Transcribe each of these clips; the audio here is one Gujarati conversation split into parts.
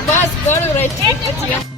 બસ ગળું રહી છે. પછી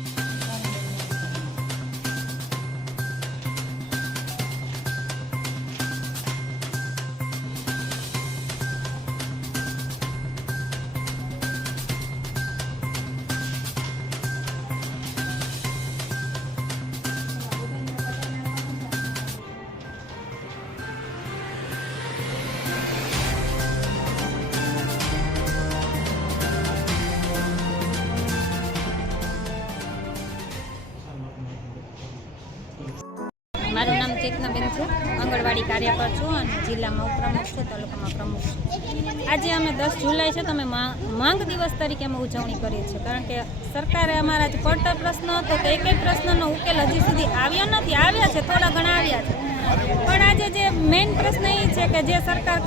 મારું નામ ચેતનાબેન છે. આંગણવાડી કાર્યકર છું અને જિલ્લામાં ઉપપ્રમુખ છે, તાલુકામાં પ્રમુખ છું. આજે અમે દસ જુલાઈ છે તો અમે મા- માંગ દિવસ તરીકે અમે ઉજવણી કરીએ છીએ. કારણ કે સરકારે અમારા જે પડતર પ્રશ્ન હતો તો એક એક પ્રશ્નનો ઉકેલ હજી સુધી આવ્યો નથી. આવ્યા છે, થોડા ઘણા આવ્યા છે. પણ આજે જે મેઇન પ્રશ્ન એ છે કે જે સરકાર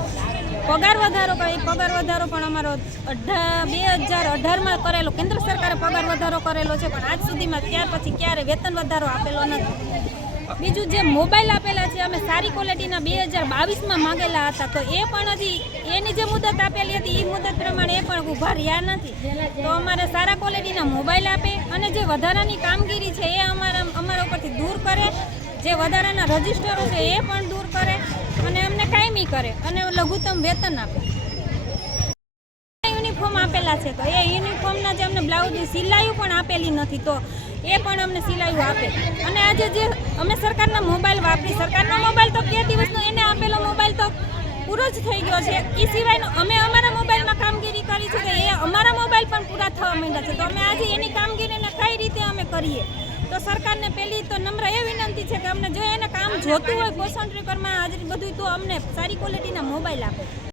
પગાર વધારો કરે, એ પગાર વધારો પણ અમારો અઢાર બે હજાર અઢારમાં કરેલો. કેન્દ્ર સરકારે પગાર વધારો કરેલો છે, પણ આજ સુધીમાં ત્યાર પછી ક્યારે વેતન વધારો આપેલો નથી. બીજું જે મોબાઈલ આપેલા છે, અમે સારી ક્વોલિટીના બે હજાર બાવીસમાં માંગેલા હતા, તો એ પણ હજી એની જે મુદત આપેલી હતી એ મુદત પ્રમાણે એ પણ ઊભા રહ્યા નથી. તો અમારે સારા ક્વોલિટીના મોબાઈલ આપે અને જે વધારાની કામગીરી છે, એ અમારા અમારા ઉપરથી દૂર કરે. જે વધારાના રજિસ્ટરો છે, એ પણ દૂર કરે અને અમને કાયમી કરે અને લઘુત્તમ વેતન આપે. યુનિફોર્મ આપેલા છે, તો એ યુનિફોર્મના જે અમને બ્લાઉઝની સિલાઈઓ પણ આપેલી નથી તો એ પણ અમને સિલાઈઓ આપે. અને આજે જે અમે સરકારના મોબાઈલ વાપરી, સરકારના મોબાઈલ તો બે દિવસનો એને આપેલો મોબાઈલ તો પૂરો જ થઈ ગયો છે. એ સિવાયનો અમે અમારા મોબાઈલમાં કામગીરી કરી છે કે એ અમારા મોબાઈલ પણ પૂરા થવા માંડ્યા છે. તો અમે આજે એની કામગીરીને કઈ રીતે અમે કરીએ? તો સરકારને પહેલી તો નમ્ર એ વિનંતી છે કે અમને જો એને કામ જોતું હોય ટ્રીકરમાં હાજરી બધું તો અમને સારી ક્વોલિટીના મોબાઈલ આપે.